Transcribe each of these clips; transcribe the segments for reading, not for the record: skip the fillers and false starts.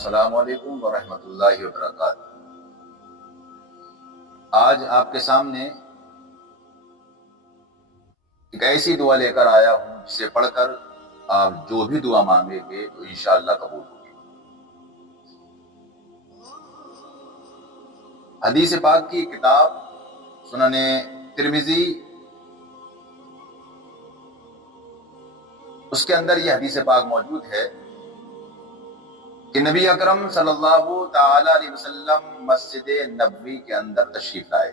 السلام علیکم ورحمۃ اللہ وبرکاتہ۔ آج آپ کے سامنے ایک ایسی دعا لے کر آیا ہوں جسے پڑھ کر آپ جو بھی دعا مانگیں گے تو انشاءاللہ قبول ہوگی۔ حدیث پاک کی کتاب سنن ترمذی، اس کے اندر یہ حدیث پاک موجود ہے کہ نبی اکرم صلی اللہ تعالی علیہ وسلم مسجد نبوی کے اندر تشریف لائے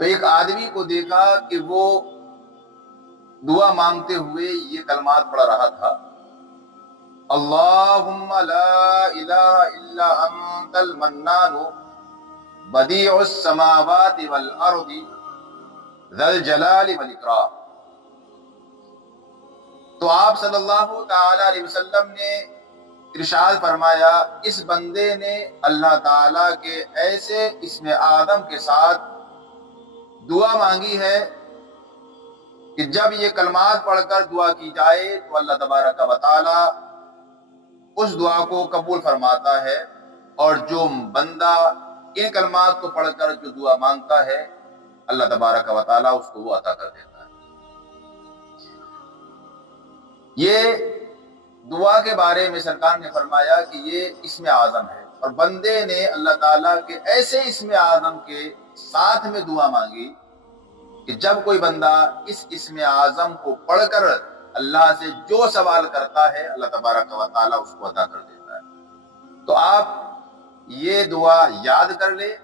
تو ایک آدمی کو دیکھا کہ وہ دعا مانگتے ہوئے یہ کلمات پڑھ رہا تھا: اللہم لا الہ الا انت المنان بدیع السماوات والارض ذا الجلال والاکرام۔ تو آپ صلی اللہ تعالی علیہ وسلم نے ارشاد فرمایا، اس بندے نے اللہ تعالیٰ کے ایسے اسم اعظم کے ساتھ دعا مانگی ہے کہ جب یہ کلمات پڑھ کر دعا کی جائے تو اللہ تبارک و تعالی اس دعا کو قبول فرماتا ہے، اور جو بندہ ان کلمات کو پڑھ کر جو دعا مانگتا ہے اللہ تبارک و تعالی اس کو وہ عطا کر دیتا ہے۔ یہ دعا کے بارے میں سرکار نے فرمایا کہ یہ اسم اعظم ہے، اور بندے نے اللہ تعالیٰ کے ایسے اسم اعظم کے ساتھ میں دعا مانگی کہ جب کوئی بندہ اس اسم اعظم کو پڑھ کر اللہ سے جو سوال کرتا ہے اللہ تبارک و تعالیٰ اس کو عطا کر دیتا ہے۔ تو آپ یہ دعا یاد کر لیں،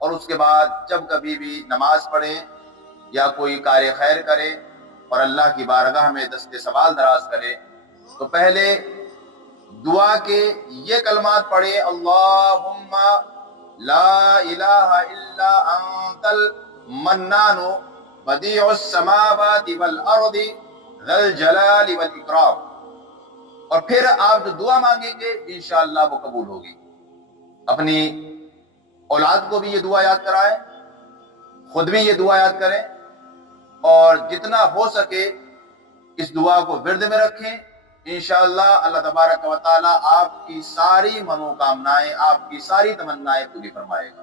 اور اس کے بعد جب کبھی بھی نماز پڑھیں یا کوئی کار خیر کرے اور اللہ کی بارگاہ میں دست سوال دراز کرے تو پہلے دعا کے یہ کلمات پڑھے: اللہم لا الہ الا انت المنان بدیع السماوات والارض ذا الجلال والاکرام، اور پھر آپ جو دعا مانگیں گے انشاءاللہ وہ قبول ہوگی۔ اپنی اولاد کو بھی یہ دعا یاد کرائیں، خود بھی یہ دعا یاد کریں، اور جتنا ہو سکے اس دعا کو ورد میں رکھیں۔ انشاءاللہ اللہ تبارک و تعالی آپ کی ساری منوکامنائیں، آپ کی ساری تمنائیں پوری فرمائے گا۔